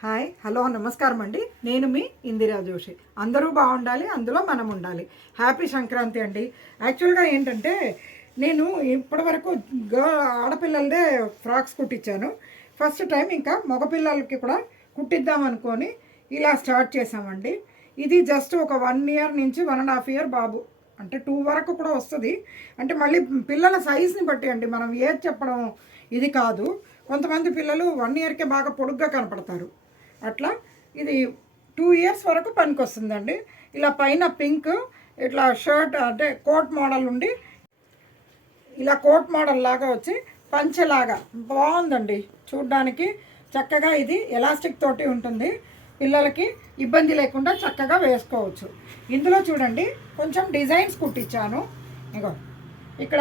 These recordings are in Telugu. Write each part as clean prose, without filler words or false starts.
హాయ్ హలో నమస్కారం అండి. నేను మీ ఇందిరా జోషి. అందరూ బాగుండాలి, అందులో మనం ఉండాలి. హ్యాపీ సంక్రాంతి అండి. యాక్చువల్గా ఏంటంటే నేను ఇప్పటివరకు ఆడపిల్లలదే ఫ్రాక్స్ కుట్టించాను. ఫస్ట్ టైం ఇంకా మగపిల్లలకి కూడా కుట్టిద్దాం అనుకొని ఇలా స్టార్ట్ చేసామండి. ఇది జస్ట్ ఒక 1 ఇయర్ నుంచి 1.5 ఇయర్ బాబు, అంటే 2 వరకు కూడా వస్తుంది. అంటే మళ్ళీ పిల్లల సైజ్ని బట్టి అండి, మనం ఏది చెప్పడం ఇది కాదు. కొంతమంది పిల్లలు 1 ఇయర్కే బాగా పొడుగ్గా కనపడతారు. అట్లా ఇది 2 ఇయర్స్ వరకు పనికి వస్తుందండి. ఇలా పైన పింక్ ఇట్లా షర్ట్ అంటే కోట్ మోడల్ ఉండి ఇలా కోట్ మోడల్ లాగా వచ్చి పంచెలాగా బాగుందండి చూడ్డానికి. చక్కగా ఇది ఎలాస్టిక్ తోటి ఉంటుంది, పిల్లలకి ఇబ్బంది లేకుండా చక్కగా వేసుకోవచ్చు. ఇందులో చూడండి కొంచెం డిజైన్స్ కుట్టించాను. ఇగో ఇక్కడ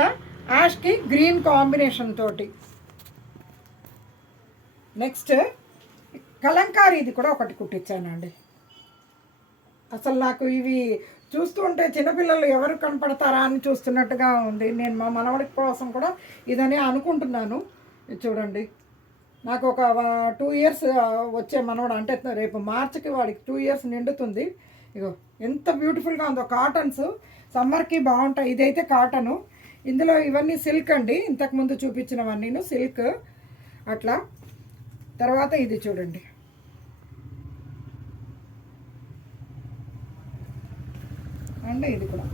యాష్కి గ్రీన్ కాంబినేషన్ తోటి, నెక్స్ట్ కలంకారీ ఇది కూడా ఒకటి కుట్టించానండి. అసలు నాకు ఇవి చూస్తూ ఉంటే చిన్నపిల్లలు ఎవరు కనపడతారా అని చూస్తున్నట్టుగా ఉంది. నేను మా మనవడి కోసం కూడా ఇదని అనుకుంటున్నాను. చూడండి, నాకు ఒక 2 ఇయర్స్ వచ్చే మనవడు, అంటే రేపు మార్చికి వాడికి 2 ఇయర్స్ నిండుతుంది. ఇగో ఎంత బ్యూటిఫుల్గా ఉందో. కాటన్స్ సమ్మర్కి బాగుంటాయి. ఇదైతే కాటను, ఇందులో ఇవన్నీ సిల్క్ అండి. ఇంతకుముందు చూపించినవన్నీను సిల్క్. అట్లా తర్వాత ఇది చూడండి, అండ్ ఇది కూడా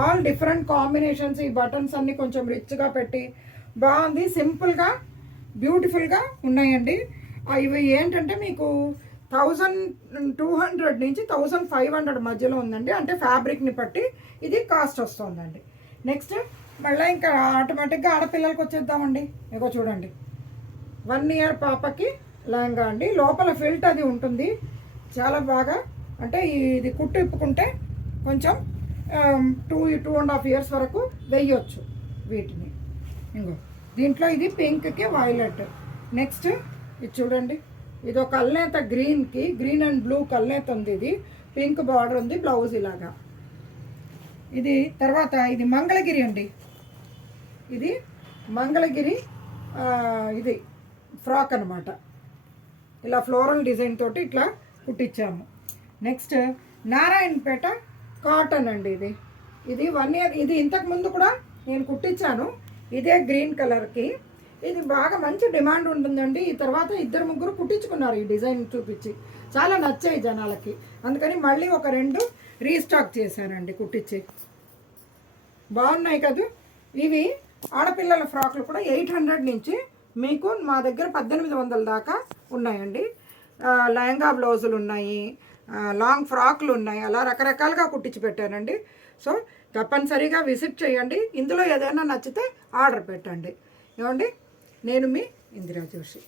ఆల్ డిఫరెంట్ కాంబినేషన్స్. ఈ బటన్స్ అన్నీ కొంచెం రిచ్గా పెట్టి బాగుంది, సింపుల్గా బ్యూటిఫుల్గా ఉన్నాయండి. ఇవి ఏంటంటే మీకు 1200 నుంచి 1500 మధ్యలో ఉందండి. అంటే ఫ్యాబ్రిక్ని బట్టి ఇది కాస్ట్ వస్తుందండి. నెక్స్ట్ మళ్ళీ ఇంకా ఆటోమేటిక్గా ఆడపిల్లలకి వచ్చేద్దామండి. ఇగో చూడండి, 1 ఇయర్ పాపకి లెహంగా అండి. లోపల ఫిల్ట్ అది ఉంటుంది చాలా బాగా. అంటే ఇది కుట్టు ఇప్పుకుంటే కొంచెం 2.5 ఇయర్స్ వరకు వేయొచ్చు వీటిని. ఇంకో దీంట్లో ఇది పింక్కి వైలెట్. నెక్స్ట్ ఇది చూడండి, ఇది ఒక కల్నేత గ్రీన్కి, గ్రీన్ అండ్ బ్లూ కల్నేత ఉంది. ఇది పింక్ బార్డర్ ఉంది, బ్లౌజ్ ఇలాగా. ఇది తర్వాత ఇది మంగళగిరి అండి. ఇది మంగళగిరి ఇది ఫ్రాక్ అనమాట. ఇలా ఫ్లోరల్ డిజైన్ తోటి ఇట్లా కుట్టించాము. నెక్స్ట్ నారాయణపేట కాటన్ అండి. ఇది 1 ఇయర్. ఇది ఇంతకుముందు కూడా నేను కుట్టించాను ఇదే గ్రీన్ కలర్కి. ఇది బాగా మంచి డిమాండ్ ఉంటుందండి. ఈ తర్వాత 2-3 కుట్టించుకున్నారు ఈ డిజైన్ చూపించి, చాలా నచ్చాయి జనాలకి. అందుకని మళ్ళీ ఒక 2 రీస్టాక్ చేశానండి కుట్టించి. బాగున్నాయి కదా. ఇవి ఆడపిల్లల ఫ్రాక్లు కూడా 800 నుంచి మీకు మా దగ్గర 1800 దాకా ఉన్నాయండి. లెహంగా బ్లౌజులు ఉన్నాయి, లాంగ్ ఫ్రాక్లు ఉన్నాయి, అలా రకరకాలుగా కుట్టించి పెట్టానండి. సో తప్పనిసరిగా విజిట్ చేయండి. ఇందులో ఏదైనా నచ్చితే ఆర్డర్ పెట్టండి. ఏమండి, నేను మీ ఇందిరా జోషి.